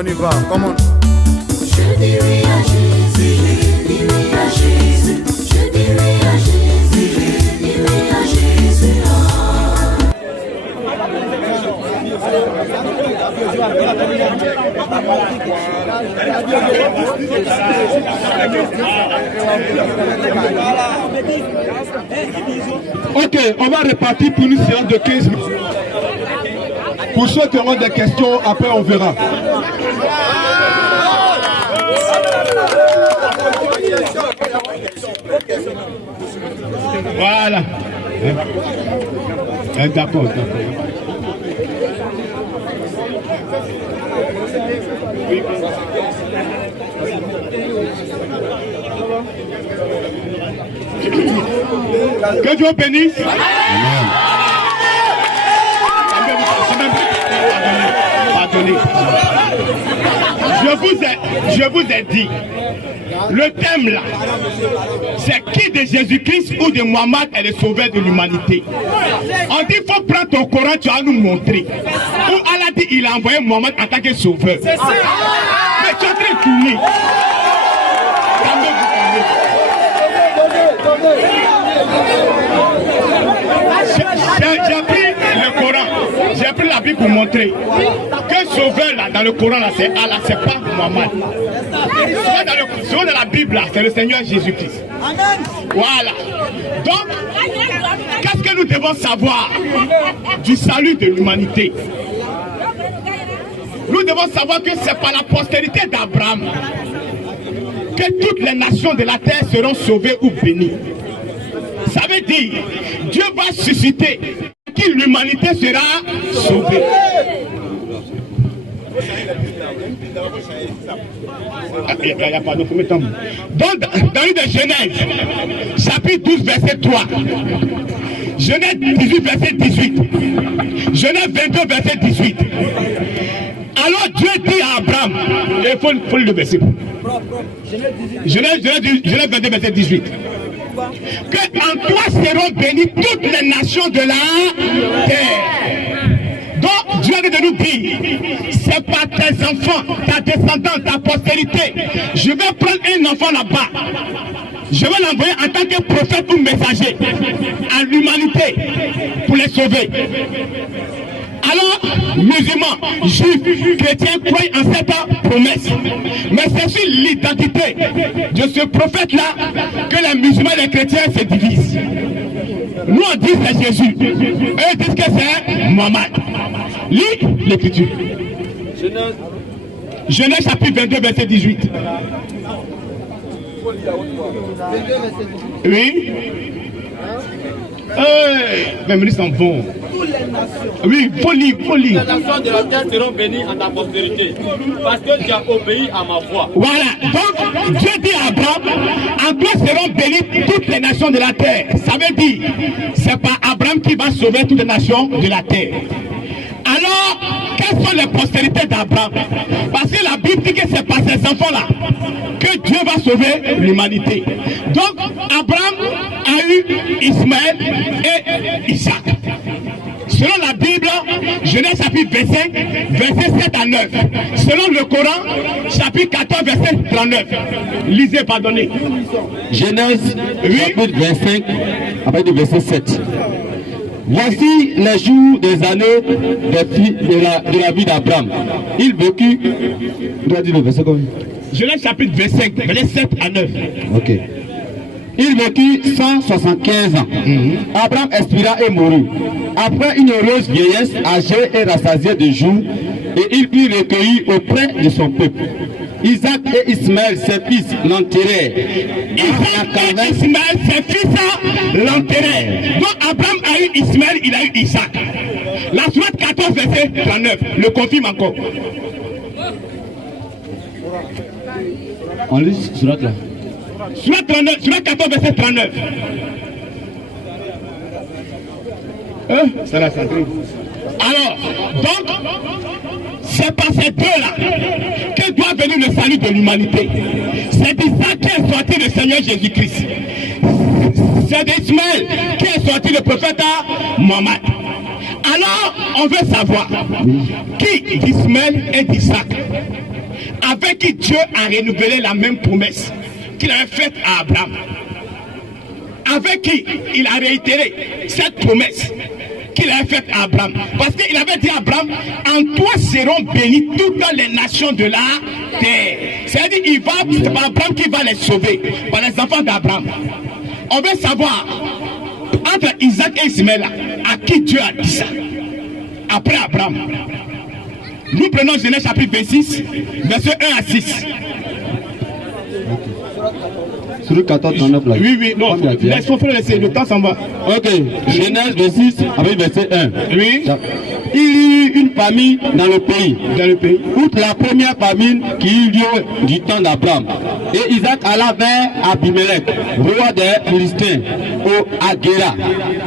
On y va, comment? Je dis oui à Jésus, je dis oui à Jésus, je dis oui à Jésus, je dis oui à Jésus. Ok, on va repartir pour une séance de 15 minutes. Pour ceux qui auront des questions, après on verra. Voilà. D'accord, d'accord. Que Dieu bénisse. Pardonnez. Je vous ai dit, le thème là, c'est qui de Jésus-Christ ou de Mohammed est le sauveur de l'humanité. On dit, il faut prendre ton Coran, tu vas nous montrer. Où Allah dit, il a envoyé Mohammed en tant que sauveur. Mais tu es en train de tourner. J'ai pris le Coran, j'ai pris la Bible pour montrer que sauveur là, dans le Coran là, c'est Allah, c'est pas Mohammed. Dans la Bible là, c'est le Seigneur Jésus-Christ. Voilà. Donc, qu'est-ce que nous devons savoir du salut de l'humanité? Nous devons savoir que c'est par la postérité d'Abraham que toutes les nations de la terre seront sauvées ou bénies. Ça veut dire, Dieu va susciter que l'humanité sera sauvée. Donc, dans une de Genèse, chapitre 12, verset 3, Genèse 18, verset 18, Genèse 22, verset 18. Alors Dieu dit à Abraham, il faut le verset. Genèse 22, verset 18. Que en toi seront bénies toutes les nations de la terre. Donc Dieu vient de nous dire, c'est par tes enfants, ta descendance, ta postérité. Je vais prendre un enfant là-bas. Je vais l'envoyer en tant que prophète ou messager à l'humanité pour les sauver. Alors, musulmans, juifs, chrétiens croient en cette promesse. Mais c'est sur l'identité de ce prophète-là que les musulmans et les chrétiens se divisent. Nous on dit c'est Jésus. Eux disent que c'est Mohammed. Lis l'écriture. Genèse chapitre 22, verset 18. Oui. Les ministres s'en vont. Oui, folie. Les nations de la terre seront bénies en ta postérité, parce que tu as obéi à ma voix. Voilà, donc Dieu dit à Abraham, en toi seront bénies toutes les nations de la terre. Ça veut dire, c'est pas Abraham qui va sauver toutes les nations de la terre. Alors, quelles sont les postérités d'Abraham? Parce que la Bible dit que c'est par ces enfants-là que Dieu va sauver l'humanité. Donc, Abraham a eu Ismaël et Isaac. Selon la Bible, Genèse chapitre 25, verset 7 à 9. Selon le Coran, chapitre 14, verset 39. Lisez, pardonnez. Genèse, chapitre 25, après le verset 7. Voici les jours des années de la vie d'Abraham. Il vécut. Tu as dit le verset combien? Genèse chapitre 25, verset 7 à 9. Ok. Il vécut 175 ans. Abraham expira et mourut. Après une heureuse vieillesse, âgée et rassasiée de jours, et il fut recueilli auprès de son peuple. Isaac et Ismaël, ses fils, l'enterrèrent. Isaac et Ismaël, ses fils, l'enterrèrent. Donc Abraham a eu Ismaël, il a eu Isaac. La suite 14, verset 39, le confirme encore. On lit sur l'autre là. Surat 14, verset 39. C'est la centrale. Alors, donc, c'est par ces deux-là que doit venir le salut de l'humanité. C'est d'Isaac qui est sorti le Seigneur Jésus-Christ. C'est d'Ismaël qui est sorti le prophète Mohammed. Alors, on veut savoir qui d'Ismaël et d'Isaac. avec qui Dieu a renouvelé la même promesse qu'il avait faite à Abraham. Avec qui il a réitéré cette promesse qu'il avait faite à Abraham. Parce qu'il avait dit à Abraham, en toi seront bénies toutes les nations de la terre. C'est-à-dire, c'est Abraham qui va les sauver, par les enfants d'Abraham. On veut savoir, entre Isaac et Ismaël, à qui Dieu a dit ça. Après Abraham. Nous prenons Genèse chapitre 26, verset 1 à 6. Sur 14, 39 là. Oui, non. Laisse-moi faire le temps s'en va. Ok, Genèse 26, avec verset 1. Oui. Il y eut une famine dans le pays. Outre la première famine qui eut lieu du temps d'Abraham. Et Isaac alla vers Abimelech, roi des Philistins, au Aguéra.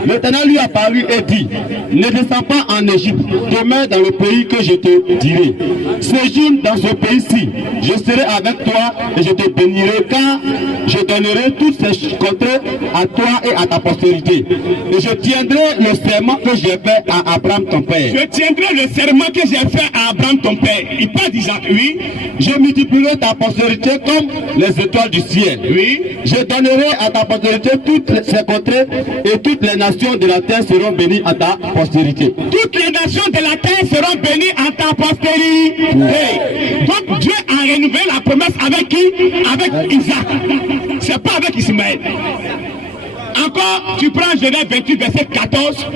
L'Éternel lui apparut et dit, ne descends pas en Égypte, demeure dans le pays que je te dirai. Séjourne dans ce pays-ci, je serai avec toi et je te bénirai, car je donnerai toutes ces contrées à toi et à ta postérité. Et je tiendrai le serment que j'ai fait à Abraham ton père. Je tiendrai le serment que j'ai fait à Abraham ton père. Il parle d'Isaac, oui. Je multiplierai ta postérité comme les étoiles du ciel. Oui. Je donnerai à ta postérité toutes ces contrées et toutes les nations de la terre seront bénies en ta postérité. Toutes les nations de la terre seront bénies en ta postérité. Oui. Donc Dieu a renouvelé la promesse avec qui? Avec Isaac. C'est pas avec Ismaël. Encore, tu prends Genèse 28, verset 14.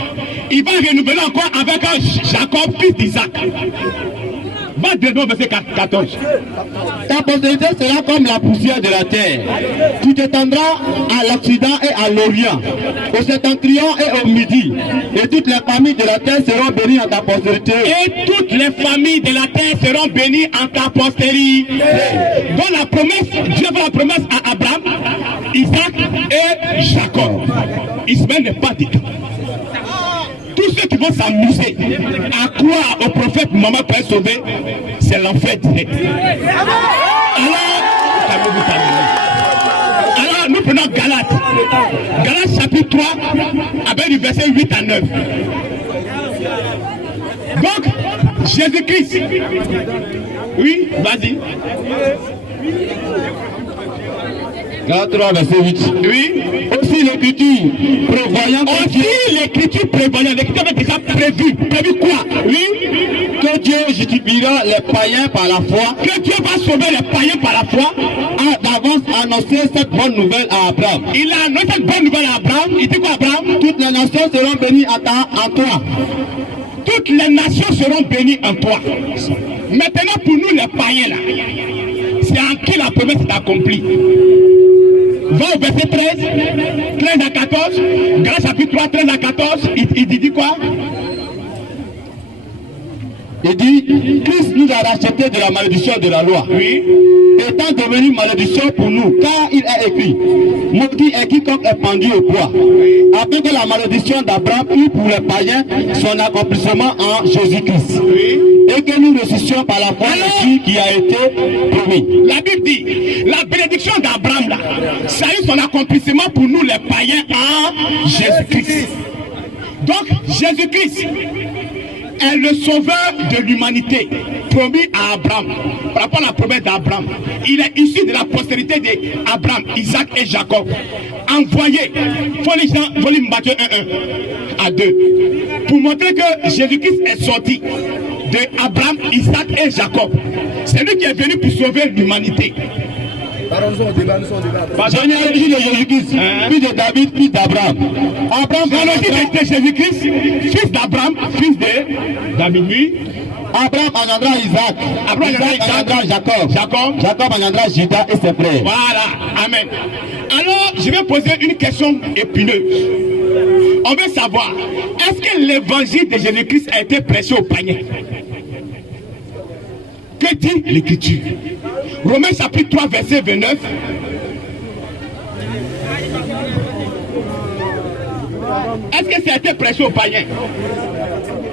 Il va renouveler encore avec Jacob, fils d'Isaac. Va de verset 14. Ta postérité sera comme la poussière de la terre. Tu t'étendras à l'Occident et à l'Orient, au septentrion et au Midi. Et toutes les familles de la terre seront bénies en ta postérité. Et toutes les familles de la terre seront bénies en ta postérité. Donc la promesse, Dieu fait la promesse à Abraham, Isaac et Jacob. Ismaël n'est pas dedans. Tous ceux qui vont s'amuser à croire au prophète Maman pour être sauvé, c'est l'enfer direct. Alors, nous prenons Galates. Galates chapitre 3, avec du verset 8 à 9. Donc, Jésus-Christ. Oui, vas-y. Galates 3, verset 8. Oui. Aussi l'écriture prévoyant l'écriture prévoyant, l'écriture avait déjà prévu quoi? Oui. Que Dieu justifiera les païens par la foi. Que Dieu va sauver les païens par la foi. A d'avance annoncé cette bonne nouvelle à Abraham. Il a annoncé cette bonne nouvelle à Abraham. Il dit quoi, Abraham? Toutes les nations seront bénies en toi. Toutes les nations seront bénies en toi. Maintenant, pour nous les païens là, c'est en qui la promesse est accomplie. Va au verset 13 à 14, Galates chapitre 3, 13 à 14, il dit quoi? Il dit, Christ nous a rachetés de la malédiction de la loi. Oui. Étant devenu malédiction pour nous, car il est écrit, maudit est quiconque est pendu au bois. Afin que la malédiction d'Abraham eût pour les païens son accomplissement en Jésus-Christ. Oui. Et que nous ressuscions par la foi de qui a été promis. La Bible dit, la bénédiction d'Abraham là, ça a eu son accomplissement pour nous les païens en Jésus-Christ. Donc, Jésus-Christ est le sauveur de l'humanité, promis à Abraham, par rapport à la promesse d'Abraham. Il est issu de la postérité d'Abraham, Isaac et Jacob. Envoyé, volume Matthieu 1 à 2, pour montrer que Jésus-Christ est sorti de Abraham, Isaac et Jacob. C'est lui qui est venu pour sauver l'humanité. Seigneur, fils de Jésus-Christ, fils de David, fils d'Abraham. Abraham, de Jésus-Christ, fils d'Abraham, fils de David. Oui. Abraham engendra Isaac. Abraham engendra Jacob. Jacob engendra Judas et ses frères. Voilà, amen. Alors, je vais poser une question épineuse. On veut savoir, est-ce que l'évangile de Jésus-Christ a été prêché au panier? Que dit l'Écriture? Romains chapitre 3, verset 29. Est-ce que ça a été prêché au païen?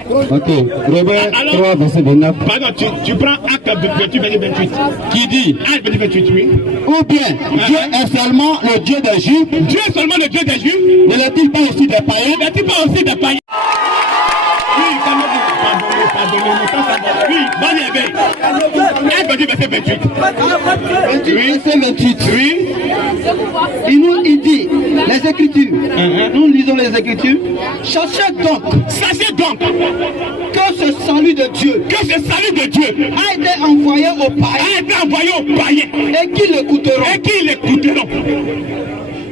Ok, Romains 3, verset 29. Pardon, tu prends acte 28, verset 28. Qui dit? Acte 28, oui. Ou bien, Dieu est seulement le Dieu des Juifs? Dieu est seulement le Dieu des Juifs? Ne l'est-il pas aussi des païens? Ne l'est-il pas aussi des païens? Oui, pardonnez-moi. Oui, vas-y, 28, verset 28. 28, verset 28. Oui. Il dit, les Écritures, nous lisons les Écritures, sachez donc que ce salut de Dieu a été envoyé aux païens et qui l'écouteront.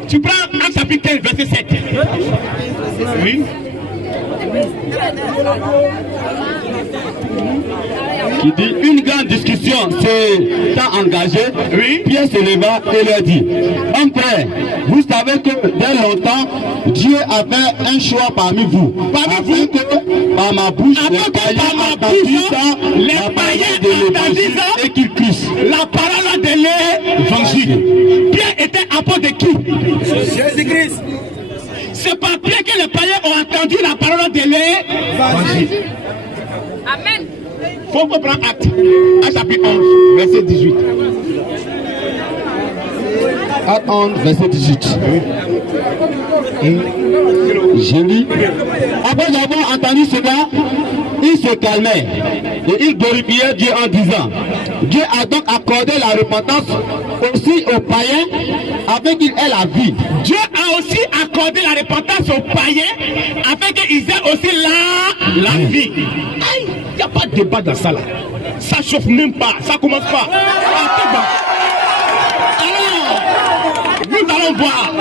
Tu prends Actes chapitre 15, verset 7. Oui. Qui dit, une grande discussion s'est engagée. Oui. Pierre se leva et leur dit, mon frère, vous savez que dès longtemps, Dieu avait un choix parmi vous. Afin que par ma bouche, les païens entendissent et qu'ils crissent La parole de l'évangile. Pierre était apôtre de qui? Jésus-Christ. C'est par Pierre que les païens ont entendu la parole de l'évangile. Amen. Il faut prendre acte. Acte chapitre 11, verset 18. Acte 11, verset 18. Je lis. Après avoir entendu cela, il se calmait et il glorifiait Dieu en disant, Dieu a donc accordé la repentance aussi aux païens afin qu'ils aient la vie. Dieu a aussi accordé la repentance aux païens afin qu'ils aient aussi la vie. Aïe, il n'y a pas de débat dans ça là. Ça chauffe même pas, ça commence pas. Alors, nous allons voir.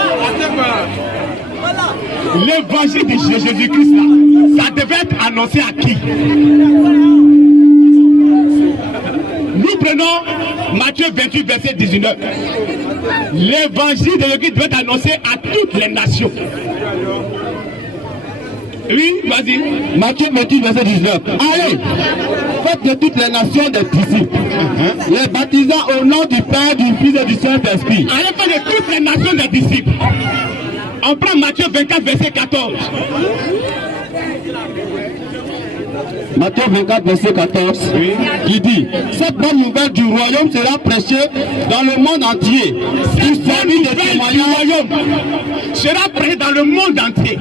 L'évangile de Jésus-Christ là, ça devait être annoncé à qui? Nous prenons Matthieu 28, verset 19. L'évangile de Jésus-Christ devait être annoncé à toutes les nations. Oui, vas-y. Matthieu 28, verset 19. Allez, faites de toutes les nations des disciples, les baptisant au nom du Père, du Fils et du Saint-Esprit. Allez faire de toutes les nations des disciples. On prend Matthieu 24, verset 14. Matthieu 24, verset 14, qui dit, cette bonne nouvelle du royaume sera prêchée dans le monde entier. Pour servir de témoignage, Sera prêché dans le monde entier.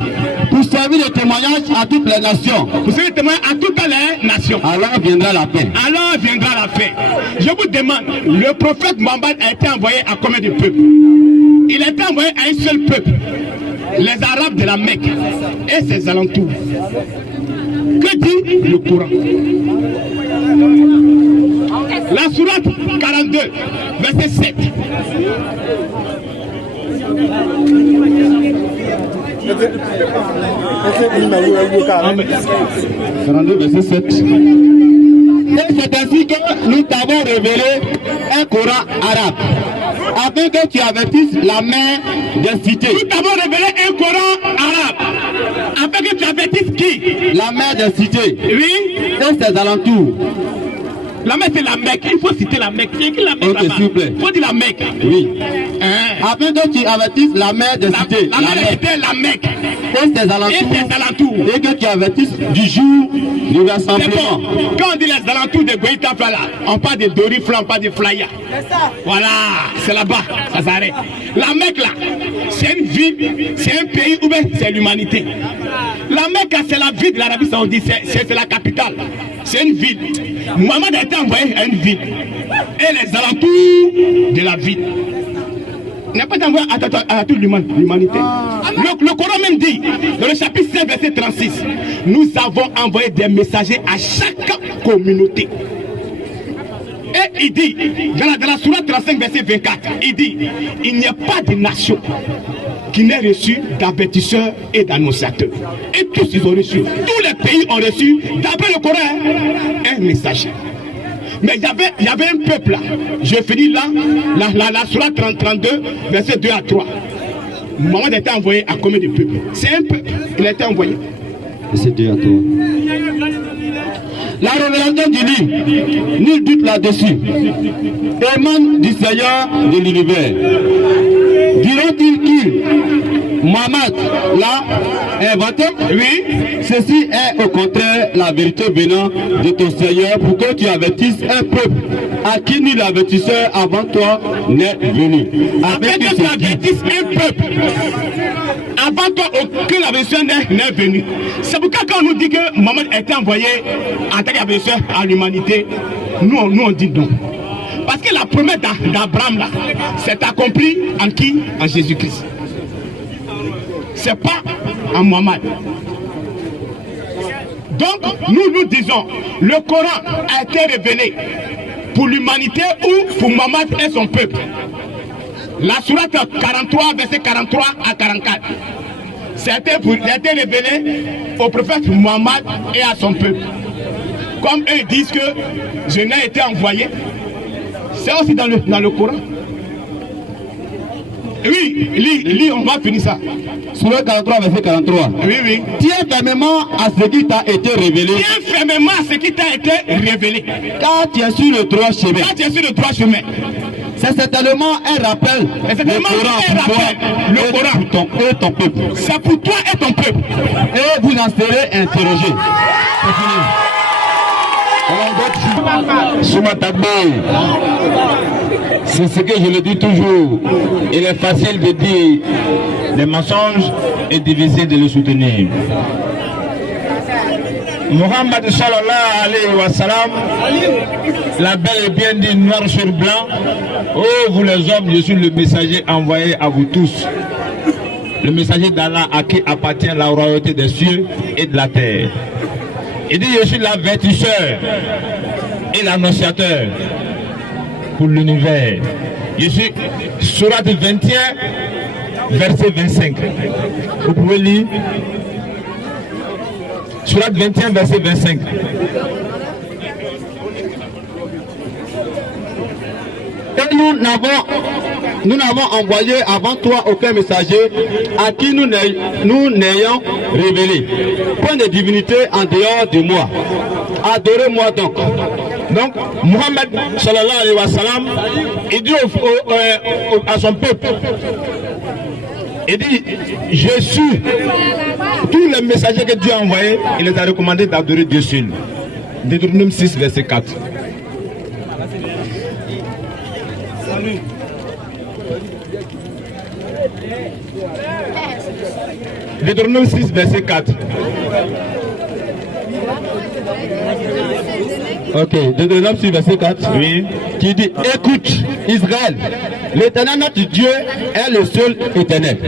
pour servir de témoignage à toutes les nations. Vous serez témoin à toutes les nations. Alors viendra la paix. Alors viendra la paix. Je vous demande, le prophète Mohammed a été envoyé à combien de peuples? Il a été envoyé à un seul peuple, les Arabes de la Mecque et ses alentours. Que dit le Coran? La sourate 42, verset 7. 42, verset 7. Et c'est ainsi que nous t'avons révélé un Coran arabe, afin que tu avertisses la mère des cités. Nous t'avons révélé un Coran arabe, afin que tu avertisses qui? La mère des cités Oui. et ses alentours. La Mecque, c'est la Mecque. Il faut citer la Mecque. C'est écrit la Mecque Ok, là-bas. s'il vous plaît. Il faut dire la Mecque. Oui. Hein? Afin que tu avertisses la mère des cités, La Mecque, c'était la Mecque. et ses alentours, Et ses alentours. et que tu avertisses du jour du C'est rassemblement. bon. Quand on dit les alentours de Goïtafla, là, on parle de Dorifla, on parle de Flaya. Voilà, c'est là-bas, ça s'arrête. La Mecque, là, c'est une ville, c'est un pays où c'est l'humanité. La Mecque, c'est la ville de l'Arabie Saoudite, c'est la capitale. C'est une ville. Mohamed a été envoyé à une ville. Et les alentours de la ville. Il n'a pas été envoyé à toute l'humanité. Le Coran même dit, dans le chapitre 7, verset 36, nous avons envoyé des messagers à chaque communauté. Et il dit, dans la sourate 35, verset 24, il dit, il n'y a pas de nation qui n'ait reçu d'avertisseurs et d'annonciateurs. Et tous ils ont reçu. Tous les pays ont reçu, d'après le Coran, un messager. Mais il y avait un peuple là. Je finis là, la sourate 32, verset 2 à 3. Mohamed a été envoyé à combien de peuples? C'est un peuple. Il a été envoyé. C'est Dieu à toi. La révélation du livre, nul doute là-dessus, émane du Seigneur de l'univers. Diront-ils qu'il, Mohammed, l'a inventé? Oui. Ceci est au contraire la vérité venant de ton Seigneur pour que tu avertisses un peuple à qui nul avertisseur avant toi n'est venu. Afin que tu avertisses un peuple. Avant toi, aucun avertisseur n'est venu. C'est pourquoi quand on nous dit que Mohammed a été envoyé en tant qu'avertisseur à l'humanité, nous on dit non. Parce que la promesse d'Abraham là, s'est accomplie en qui? En Jésus-Christ. C'est pas en Mohammed. Donc, nous disons, le Coran a été révélé pour l'humanité ou pour Mohammed et son peuple. La sourate 43, verset 43 à 44. C'était révélé au prophète Mohammed et à son peuple. Comme eux disent que je n'ai été envoyé, c'est aussi dans le Coran. Oui, lis, on va finir ça. Sourate 43, verset 43. Oui. Tiens fermement à ce qui t'a été révélé. Tiens fermement à ce qui t'a été révélé. Car tu es sur le droit chemin. Quand tu es sur le droit chemin. C'est certainement un rappel. Le Coran et ton peuple. C'est pour toi et ton peuple. Et vous en serez interrogés. C'est fini. C'est ce que je le dis toujours. Il est facile de dire des mensonges et difficile de le soutenir. Mohammed sallallahu alayhi wa sallam l'a bel et bien dit noir sur blanc. Oh vous les hommes, je suis le messager envoyé à vous tous. Le messager d'Allah à qui appartient la royauté des cieux et de la terre. Il dit je suis l'avertisseur et l'annonciateur pour l'univers. Je suis sourate 21, verset 25. Vous pouvez lire. Sourate 21, verset 25. Et nous n'avons envoyé avant toi aucun messager à qui nous n'ayons révélé point de divinité en dehors de moi. Adorez-moi donc. Donc, Mohammed sallallahu alayhi wa sallam, il dit à son peuple, il dit, je suis tous les messagers que Dieu a envoyés, il les a recommandé d'adorer Dieu seul. Deutéronome 6, verset 4. Deutéronome 6, verset 4. Ok, Deutéronome 6, verset 4. Oui. Qui dit, écoute, Israël, l'Éternel notre Dieu est le seul éternel.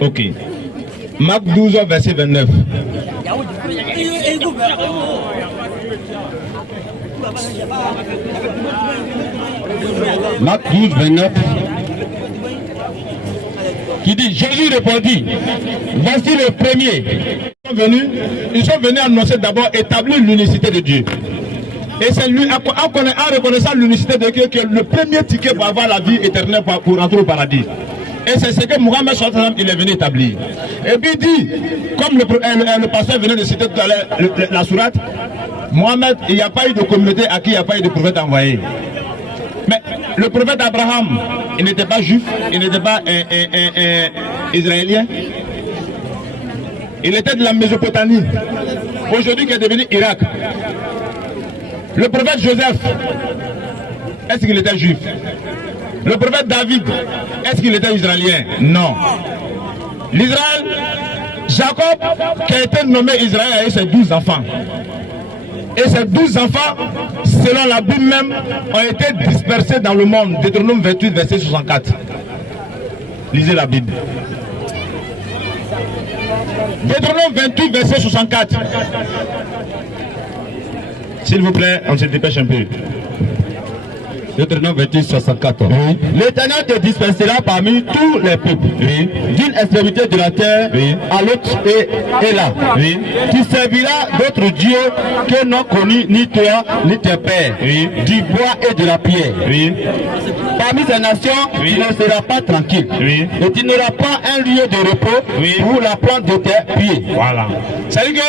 Ok. Marc 12, verset 29. Marc 12, 29. Qui dit, Jésus répondit, voici le premier. Ils sont venus annoncer d'abord établir l'unicité de Dieu. Et c'est lui, en reconnaissant l'unicité de Dieu, que le premier ticket pour avoir la vie éternelle pour rentrer au paradis. Et c'est ce que Mohammed sallallahu il est venu établir. Et puis il dit, comme le pasteur venait de citer tout à l'heure la sourate, Mohammed, il n'y a pas eu de communauté à qui il n'y a pas eu de prophète envoyé. Mais le prophète Abraham, il n'était pas juif, il n'était pas israélien. Il était de la Mésopotamie, aujourd'hui qui est devenu Irak. Le prophète Joseph, est-ce qu'il était juif? Le prophète David, est-ce qu'il était israélien? Non. L'Israël, Jacob, qui a été nommé Israël, a eu ses 12 enfants. Et ces 12 enfants, selon la Bible même, ont été dispersés dans le monde. Deutéronome 28, verset 64. Lisez la Bible. Deutéronome 28, verset 64. S'il vous plaît, on se dépêche un peu. Deutéronome 28, 64. Oui. L'Éternel te dispersera parmi tous les peuples, oui, d'une extrémité de la terre, oui, à l'autre et là. Oui. Tu serviras d'autres dieux que n'ont connu ni toi ni tes pères, oui, du bois et de la pierre. Oui. Parmi ces nations, oui, tu ne seras pas tranquille, oui, et tu n'auras pas un lieu de repos, oui, pour la plante de tes pieds. Voilà. C'est-à-dire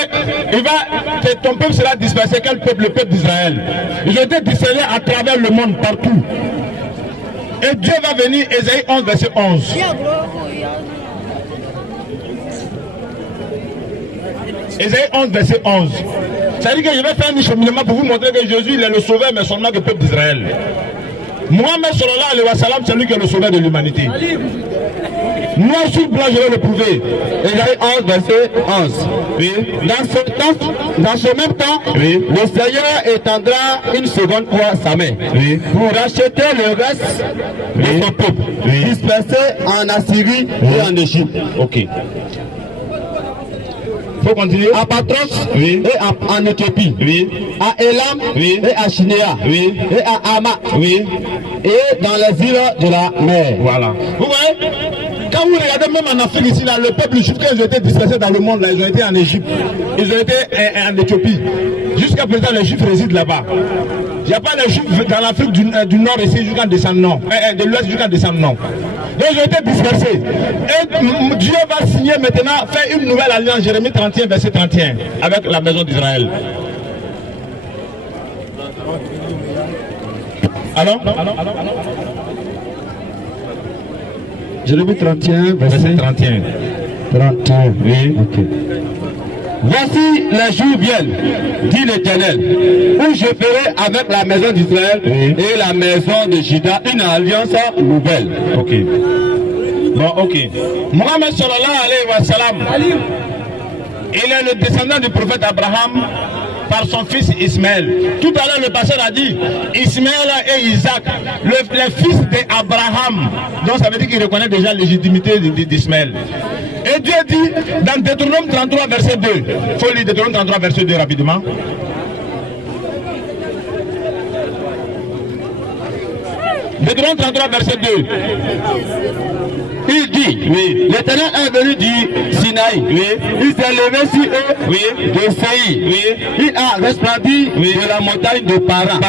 que ton peuple sera dispersé. Quel peuple? Le peuple d'Israël. Ils ont été dispersés à travers le monde, partout. Et Dieu va venir, Ésaïe 11, verset 11. Ésaïe 11, verset 11. C'est-à-dire que je vais faire un cheminement pour vous montrer que Jésus il est le sauveur, mais seulement du peuple d'Israël. Mohammed sallallahu alayhi wa sallam, c'est lui qui est le sauveur de l'humanité. Noir sur blanc, je vais le prouver. Ésaïe 11, verset 11. Oui. Dans ce même temps, oui, le Seigneur étendra une seconde fois sa main, oui, pour racheter le reste, oui, de son peuple, oui, dispersé en Assyrie, oui, et en Égypte. Ok. Faut continuer. À Patros, oui, et en Éthiopie, oui, à Elam, oui, et à Shinéa, oui, et à Hama, oui, et dans les îles de la mer. Voilà. Vous voyez, quand vous regardez même en Afrique ici, là, le peuple juif, quand ils ont été dispersés dans le monde, là, ils ont été en Égypte, ils ont été en Éthiopie. Jusqu'à présent, les juifs résident là-bas. Il n'y a pas de juifs dans l'Afrique du Nord ici jusqu'en descendant, de l'Ouest jusqu'en descendant. Donc ils ont été dispersés. Et Dieu va signer maintenant, faire une nouvelle alliance, Jérémie 31, verset 31, avec la maison d'Israël. Alors Jérémie 31, verset 31. 31, oui. Ok. Voici les jours viennent, dit l'Éternel, où je ferai avec la maison d'Israël, oui, et la maison de Juda une alliance nouvelle. Ok. Bon, ok. Mohammed sallallahu alayhi wa sallam, il est le descendant du prophète Abraham par son fils Ismaël. Tout à l'heure, le pasteur a dit Ismaël et Isaac, les fils d'Abraham. Donc ça veut dire qu'il reconnaît déjà la légitimité d'Ismaël. Et Dieu dit dans Deutéronome 33 verset 2, il faut lire Deutéronome 33 verset 2 rapidement. Deutéronome 33 verset 2. Il dit, oui, l'Éternel est venu du Sinaï, oui, il s'est levé sur eux, oui, de Séir, oui, il a resplendi, oui, de la montagne de Paran,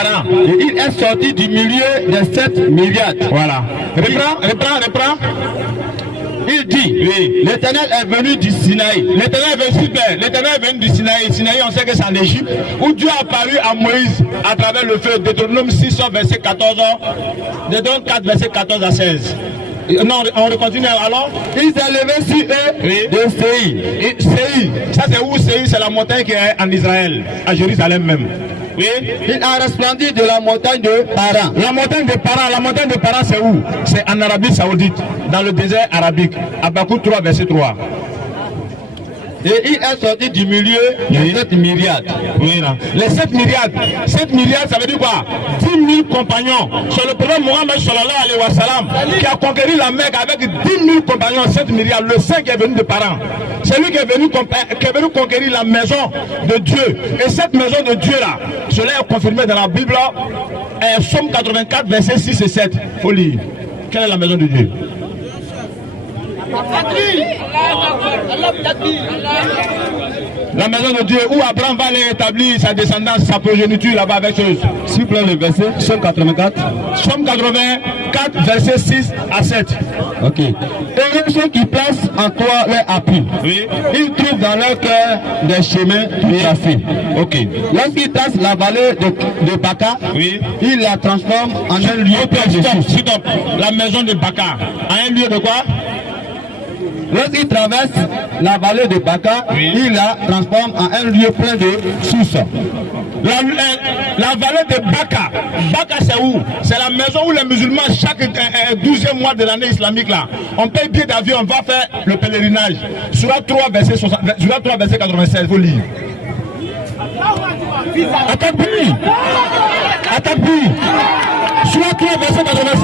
et il est sorti du milieu des 7 myriades. Voilà. Reprends. Il dit, oui, l'Éternel est venu du Sinaï. L'Éternel est venu du Sinaï. Sinaï, on sait que c'est en Égypte, où Dieu a apparu à Moïse à travers le feu. Deutéronome 6, verset 14, Deutéronome 4, verset 14 à 16. Non, on continue alors. Il s'est levé sur eux, oui, de Séir. Séir, ça c'est où Séir? C'est la montagne qui est en Israël, à Jérusalem même. Oui. Il a resplendi de la montagne de Paran. La montagne de Paran c'est où? C'est en Arabie Saoudite, dans le désert arabique. Habakkuk 3, verset 3. Et il est sorti du milieu des 7 myriades. Oui, là. Les 7 myriades. 7 myriades, ça veut dire quoi? 10 000 compagnons. C'est le prophète Mohammed sallallahu alayhi wa sallam qui a conquéri la Mecque avec 10 000 compagnons, 7 myriades. Le 5 est venu de Paran. C'est lui qui est venu conquérir la maison de Dieu. Et cette maison de Dieu là, cela est confirmé dans la Bible, Somme 84, versets 6 et 7. Il faut lire. Quelle est la maison de Dieu? La maison de Dieu où Abraham va aller établir sa descendance, sa progéniture là-bas avec eux. S'il vous plaît, le verset, Somme 84. Somme 84, verset 6 à 7. Ok. Et ceux qui placent en toi leur appui, oui, ils trouvent dans leur cœur des chemins tout tracés. Ok. Lorsqu'ils tracent la vallée de Baka, oui, ils la transforment en un lieu plein de sources. La maison de Baka, en un lieu de quoi? Lorsqu'il traverse la vallée de Baka, oui, il la transforme en un lieu plein de sources. La vallée de Baka, Baka c'est où? C'est la maison où les musulmans, chaque 12e mois de l'année islamique, là, on paye billet d'avion, on va faire le pèlerinage. Surah 3, verset 96, il faut lire. Attaque-lui! Surah 3, verset 96.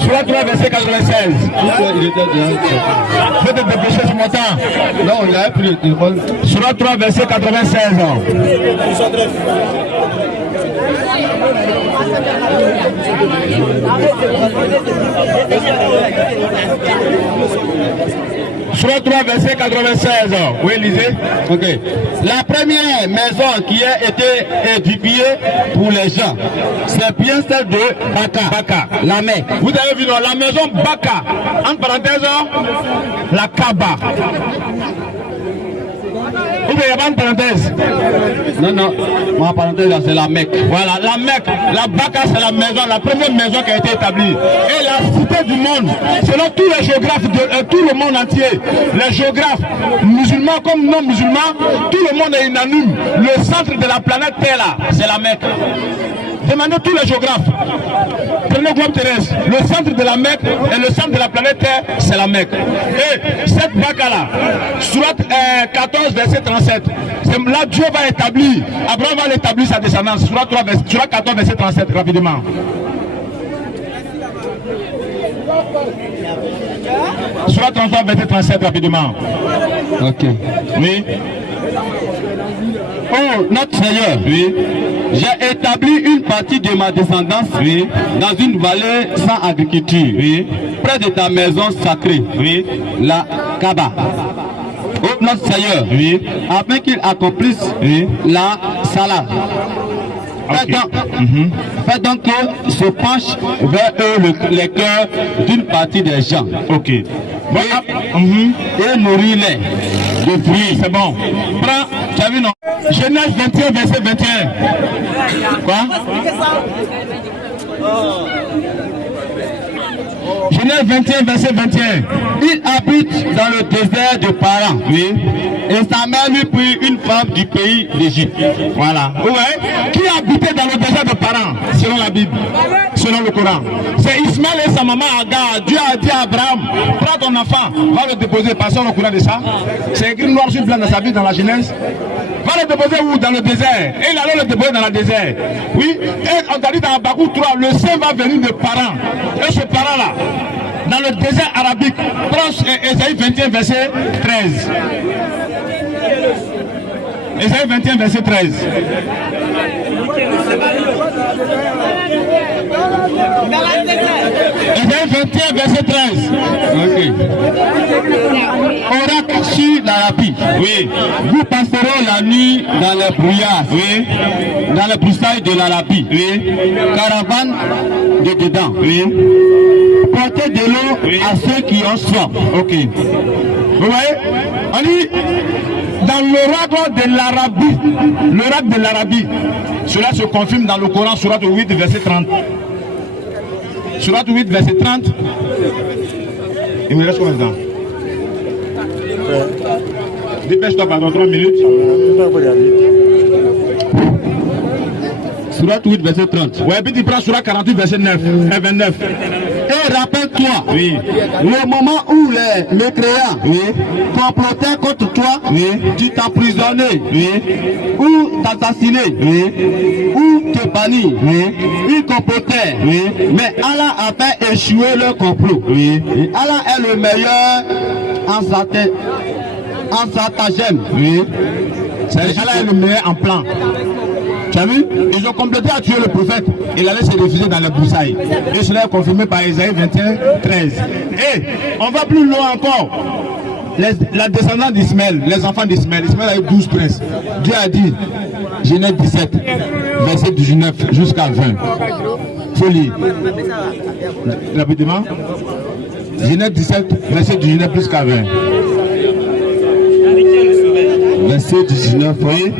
Surah 3, verset 96. Je vais te dépêcher sur mon temps. Non, il a pris le téléphone. Surah 3, verset 96. Surah 3, verset 96. Oui, lisez. Ok. La première maison qui a été édifiée pour les gens, c'est bien celle de Baka, la Mecque. Vous avez vu, non, la maison Baka, entre parenthèses, la Kaaba. Ou bien n'y a pas une parenthèse. Non, non, ma parenthèse là, c'est la Mecque. Voilà, la Mecque, la Baka, c'est la maison, la première maison qui a été établie. Et la cité du monde, selon tous les géographes de tout le monde entier, les géographes, musulmans comme non musulmans, tout le monde est unanime. Le centre de la planète Terre là, c'est la Mecque. Demandez tous les géographes. Prenez le globe terrestre. Le centre de la Mecque et le centre de la planète Terre, c'est la Mecque. Et cette Baka-là, Surat 14, verset 37, là Dieu va établir, Abraham va établir sa descendance. Surat 14, verset 37, rapidement. Surat 33, verset 37, rapidement. Ok. Oui. Oh, notre Seigneur, Oui. j'ai établi une partie de ma descendance Oui. dans une vallée sans agriculture, Oui. près de ta maison sacrée, Oui. la Kaaba. Oh, notre Seigneur, Oui. afin qu'il accomplisse Oui. la Salah. Ok. Fais donc que se penche vers eux les cœurs d'une partie des gens. Ok. Bon, Et nourris-les de fruits. c'est bon. Prends, tu as vu non? Genèse 21, verset 21. Quoi? Genèse 21, verset 21. Il habite dans le désert de Paran. Oui. Et sa mère lui prit une femme du pays d'Égypte. Voilà. Ouais. Qui habitait dans le désert de Paran, selon la Bible, selon le Coran? C'est Ismaël et sa maman Agar. Dieu a dit à Abraham, prends ton enfant, va le déposer. Passons au Coran de ça. C'est écrit noir sur blanc dans sa Bible, dans la Genèse. Va le déposer où? Dans le désert. Et il allait le déposer dans le désert. Oui. Et on a dit dans Habakkuk 3, le Saint va venir de Paran. Et ce Paran-là, dans le désert arabique, prends Ésaïe 21, verset 13. Ésaïe 21, verset 13. Ésaïe 21, verset 13. Ok. Oracle sur l'Arabie. Oui. Vous passerez la nuit dans les brouillards. Oui. Dans les broussailles de l'Arabie. Oui. Caravane de dedans. Oui. Portez de l'eau Oui. à ceux qui ont soif. Ok. Vous voyez? On dit dans l'oracle de l'Arabie, cela se confirme dans le Coran, Surat 8, verset 30. Surat 8, verset 30. Il me reste combien de temps? Dépêche-toi, pardon, 3 minutes. Surat 8, verset 30. Ouais, puis tu prends Surat 48, verset 9, 29. Et rappelle-toi, Oui. le moment où les mécréants complotaient contre toi, tu t'emprisonnais, ou t'assassinaient, ou te bannir, ils complotaient, mais Allah a fait échouer leur complot. Et Allah est le meilleur en stratagème. Allah est le meilleur en plan. Tu as vu? Ils ont complété à tuer le prophète. Il allait se réfugier dans les broussailles. Et cela est confirmé par Ésaïe 21, 13. Et on va plus loin encore. La descendance d'Ismaël, les enfants d'Ismaël. Ismaël a eu 12 princes. Dieu a dit, Genèse 17, verset 19 jusqu'à 20. Folie. Rapidement. Genèse 17, verset 19 jusqu'à 20. Verset 19, oui.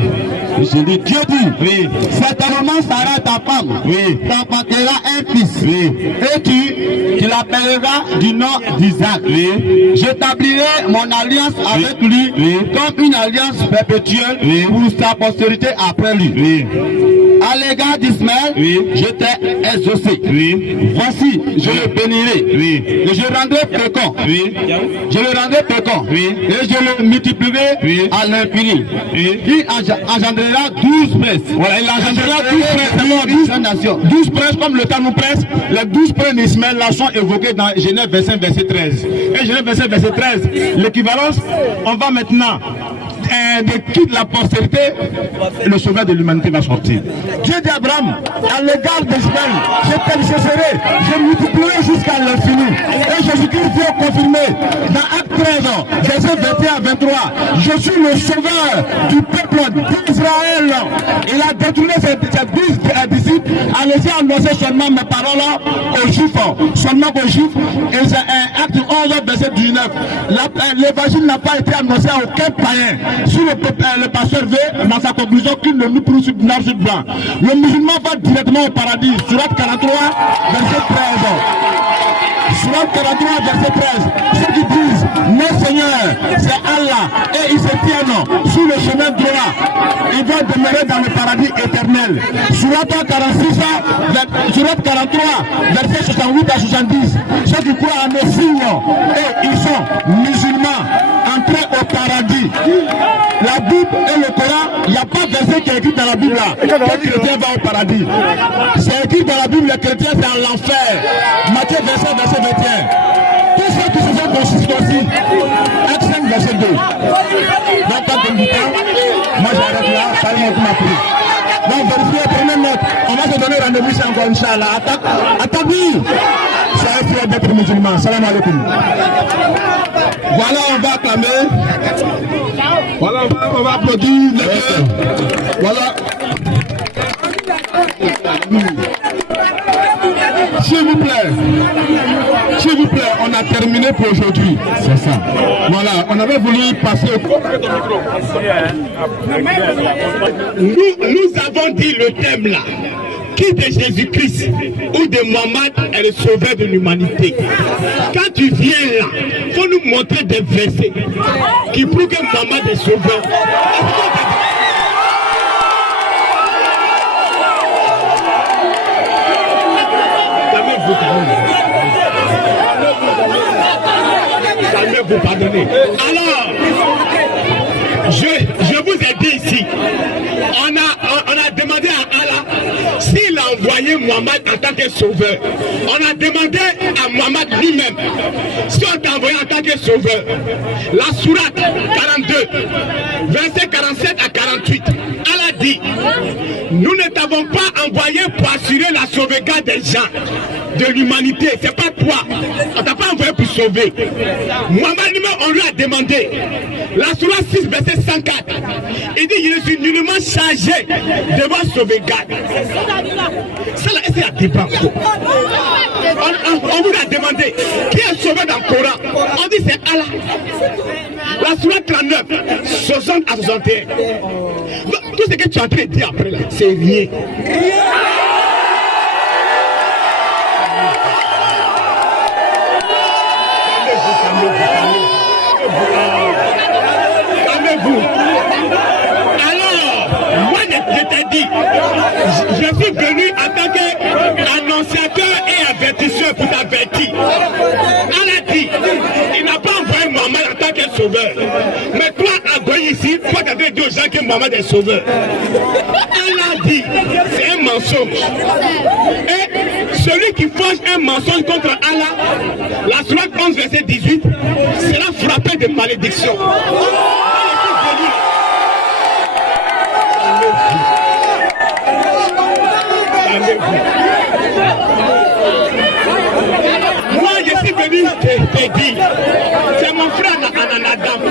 Je dis, Dieu dit, Oui. certainement Sarah ta femme, Oui. t'apportera un fils, Oui. et tu l'appelleras du nom d'Isaac. Oui. J'établirai mon alliance avec lui comme une alliance perpétuelle pour sa postérité après lui. Oui. À l'égard d'Ismaël, je t'ai exaucé. Oui. Voici, je le bénirai. Oui. Et je le rendrai fécond. Oui. Je le rendrai fécond. Oui. Et je le multiplierai à l'infini. Oui. Il engendrera 12 princes. Voilà, il engendrera 12 princes. 12 princes comme le temps nous presse. Les 12 princes d'Ismaël là sont évoqués dans Genèse 25, verset 13. Et Genèse 25, verset 13, l'équivalence, on va maintenant de toute la postérité, le sauveur de l'humanité va sortir. Dieu dit à Abraham, à l'égard d'Ismaël, je t'exaucerai, je multiplierai jusqu'à l'infini. Et Jésus-Christ vient confirmer dans Acte 13, verset 21 à 23, je suis le sauveur du peuple peuple d'Israël. Il a détourné ses 12 disciples à laisser annoncer seulement mes paroles aux Juifs, seulement aux Juifs. Et c'est un acte 11, verset 19. L'évangile n'a pas été annoncé à aucun païen. Si le pasteur veut, dans sa conclusion, qu'il ne nous prouve sur noir sur blanc. Le musulman va directement au paradis. Surat 43, verset 13. Surat 43, verset 13. Ceux qui disent, mon Seigneur, c'est Allah, et ils se tiennent sur le chemin droit, ils vont demeurer dans le paradis éternel. Surat 46, Surat 43, verset 68 à 70. Ceux qui croient à mes signes, et ils sont musulmans, entrés au paradis. La Bible et le Coran, il n'y a pas de verset qui est écrit dans la Bible là. Le chrétien va au paradis. C'est écrit dans la Bible, le chrétien c'est en l'enfer. Matthieu verset 21. Tous ceux qui se sont constitués, Acte 5 verset 2. Donc pas de temps, moi j'arrête là, ça y est, ma pris. Donc vérifiez, prenez note. On va se donner rendez-vous ici encore, Inch'Allah. Attaque, oui. C'est un frère d'être musulman. Salam alaikum. Voilà, on va acclamer. Voilà, on va applaudir les cœurs. Voilà. S'il vous plaît, on a terminé pour aujourd'hui. C'est ça. Voilà, on avait voulu passer au... Nous avons dit le thème là. Qui de Jésus-Christ ou de Mohammed est le sauveur de l'humanité? Quand tu viens là, il faut nous montrer des versets qui prouvent que Mohammed est sauveur. Calmez-vous, pardonnez. Alors, je vous ai dit ici, on a demandé à Allah s'il a envoyé Mohammed en tant que sauveur. On a demandé à Mohammed lui-même si on t'a envoyé en tant que sauveur. La sourate 42, verset 47 à 48, Allah dit, nous ne t'avons pas envoyé pour assurer la sauvegarde des gens, de l'humanité. C'est pas toi. On t'a pas envoyé pour sauver. Mohammed lui-même, on lui a demandé. La sourate 6, verset 104, il dit, je suis nullement chargé de votre sauvegarde. Ça là, c'est un débat. On vous a demandé qui est sauvé dans le Coran. On dit c'est Allah. La sourate 39, 60 à 61. Donc, tout ce que tu es en train de dire après là, c'est rien. Calmez-vous. Alors, moi je t'ai dit, je suis venu en tant qu'annonciateur et avertisseur pour t'avertir. Allah dit, il n'a pas envoyé Mohammed en tant que sauveur. Mais toi, Agoy ici, toi tu avais dit aux gens que Mohammed est sauveur. Allah dit, c'est un mensonge. Et celui qui forge un mensonge contre Allah, la sourate 11 verset 18, sera frappé de malédiction. Moi je suis venu te dire, c'est mon frère Ananadam.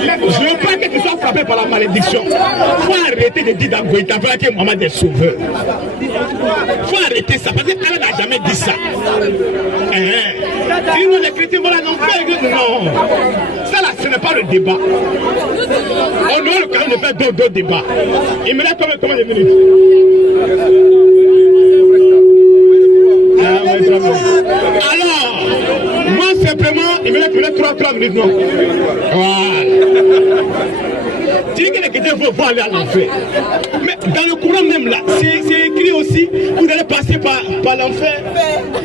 Je ne veux pas que tu sois frappé par la malédiction. Il faut arrêter de dire dans Goïta que Mohammed est sauveur. Il faut arrêter ça, parce qu'Allah n'a jamais dit ça. Sinon les chrétiens vont l'enfer. Non. Ça là, ce n'est pas le débat. On doit le calme de faire d'autres débats. Il me laisse combien de minutes? Alors, moi simplement, il me laisse peut-être 3 minutes, non? Voilà. Tu dis que les chrétiens vont aller à l'enfer. Mais dans le Coran même là, c'est écrit aussi, vous allez passer par l'enfer.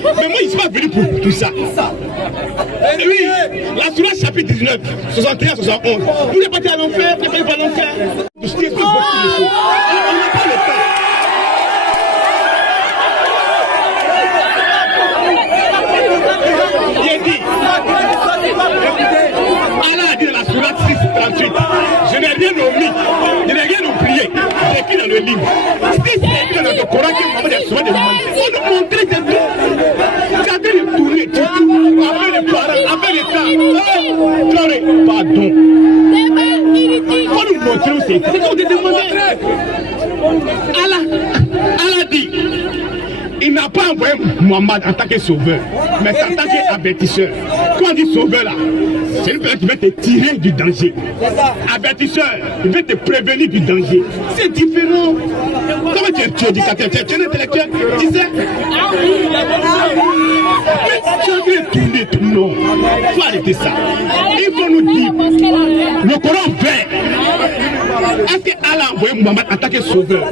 Mais moi, je ne suis pas venu pour tout ça. Et oui, la sourate chapitre 19, 61, 71. Vous n'êtes pas allé à l'enfer, vous n'êtes pas allé à l'enfer. Je suis beaucoup de choses. On n'a pas le temps. Il dit, Allah a dit dans la sourate 6, 38, je n'ai rien omis, je n'ai rien oublié, c'est écrit dans le livre. Si c'est écrit dans le Coran qui Mohammed est sauvé de l'humanité, il faut nous montrer de tout. Quand il est tourné, tu tournes, avec les parents, avec les temps, pardon. Il faut nous montrer où c'est. C'est qu'on te demandait. Allah dit, il n'a pas envoyé Mohamed en tant que sauveur, mais en tant qu'avertisseur. Quand on dit sauveur là, c'est une personne qui va te tirer du danger. Avertisseur, il va te prévenir du danger. C'est différent. Comment tu es éducateur, tu es un intellectuel, tu sais. Mais tu as dû tourner tout le nom. Il faut arrêter ça. Il faut nous dire, le Coran vert. Est-ce que Allah a envoyé Mohamed en tant que sauveur?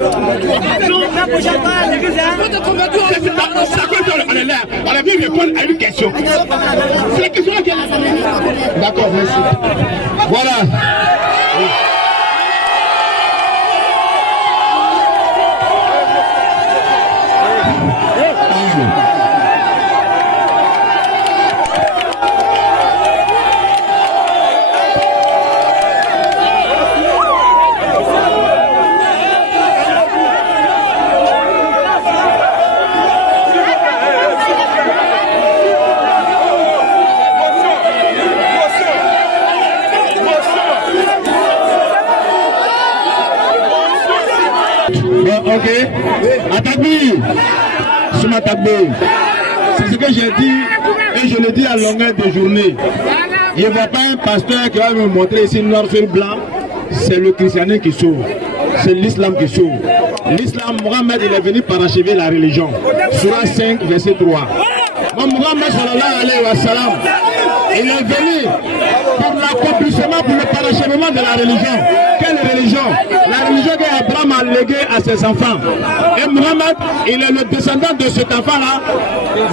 Non. On est là, on a bien répondre à une question. C'est la question laquelle. D'accord, merci. Voilà. Ok. Atakbi. C'est ce que j'ai dit et je le dis à longueur de journée. Il ne voit pas un pasteur qui va me montrer ici noir sur blanc. C'est le christianisme qui sauve. C'est l'islam qui sauve. L'islam, Mohamed, il est venu parachever la religion. Surah 5, verset 3. Mohamed sallallahu alayhi wa sallam, il est venu pour l'accomplissement, pour le parachèvement de la religion. Quelle religion? La religion qu'Abraham a léguée à ses enfants. Et Mohamed, il est le descendant de cet enfant-là.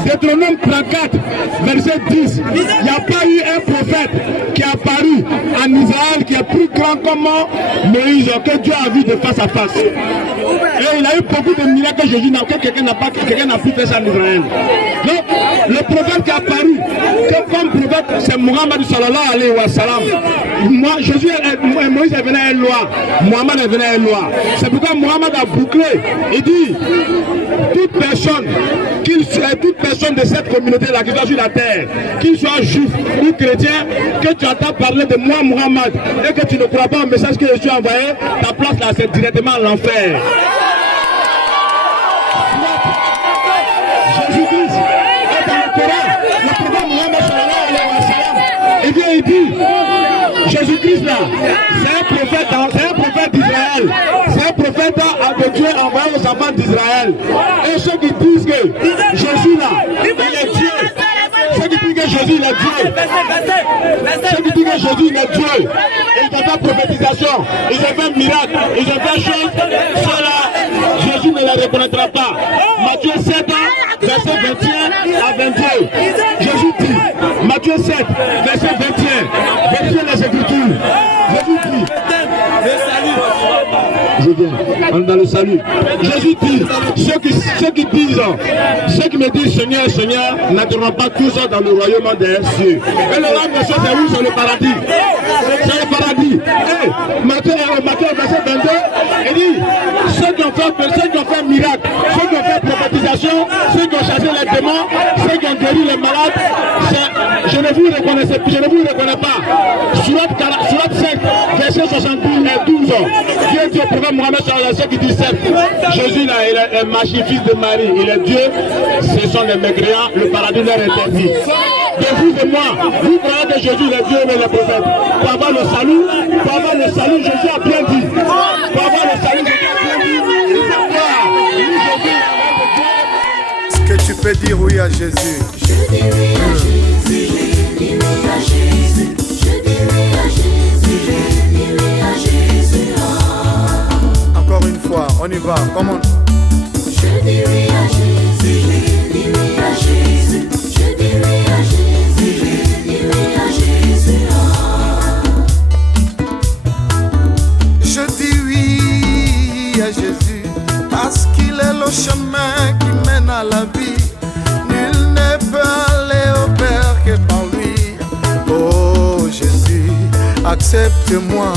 Deutéronome 34, verset 10. Il n'y a pas eu un prophète qui a apparu en Israël qui est plus grand comme Moïse, que Dieu a vu de face à face. Et il a eu beaucoup de miracles que Jésus n'a que quelqu'un n'a pu faire ça en Israël. Donc, le prophète qui a apparu comme prophète, c'est Mohamed sallallahu alayhi wa sallam. Moïse est venu à une loi, Mohamed est venu à une loi. C'est pourquoi Mohamed a bouclé. Il dit, toute personne de cette communauté-là, qui soit sur la terre, qu'il soit juif ou chrétien, que tu entends parler de moi, Mohamed, et que tu ne crois pas au message que je suis envoyé, ta place là, c'est directement l'enfer. Jésus-Christ est dans le Coran, le prophète Mohamed sallallahu alayhi wa sallam. Et bien il dit, Jésus-Christ là, c'est un prophète d'Israël. C'est un prophète de Dieu envoyé aux enfants d'Israël. Et ceux qui disent que Jésus là, il est Dieu. Ceux qui disent que Jésus il est Dieu. Ceux qui disent que Jésus il est Dieu. Ils ont fait prophétisation, ils ont fait miracle, ils ont fait choses. Cela, Jésus ne les reconnaîtra pas. Matthieu 7, verset 21 à 22. Jésus dit, Matthieu 7, verset 21. Vérifiez les Écritures. Jésus dit, je viens, on est dans le salut. Jésus dit, ceux qui me disent Seigneur, Seigneur, n'entreront pas tous dans le royaume des cieux. Et le royaume des cieux, c'est où? C'est le paradis. C'est le paradis. Et Matthieu verset 22, il dit, ceux qui ont fait miracle, ceux qui ont fait prophétisation, ceux qui ont chassé les démons, ceux qui ont guéri les malades, je ne vous reconnais pas. Surat 5, verset 72 et 12. Dieu dit au prophète Mohamed sallallahu alayhi wa sallam qui dit 7. Jésus là, il est Machi, fils de Marie, il est Dieu. Ce sont les mécréants, le paradis leur est interdit. De vous et moi, vous croyez que Jésus est Dieu mais le prophète. Pour avoir le salut, Jésus a bien dit. Pour avoir le salut, Jésus a bien dit. Est-ce que tu peux dire oui à Jésus? Je dis oui à Jésus, je dis oui à Jésus, je dis oui à Jésus, je dis oui à Jésus. Encore une fois, on y va, comment? Je dis oui à Jésus, je dis oui à Jésus, je dis oui à Jésus, je dis oui à Jésus. Je dis oui à Jésus, parce qu'il est le chemin qui mène à la vie. Nul ne peut aller au Père que par lui. Oh Jésus, accepte-moi.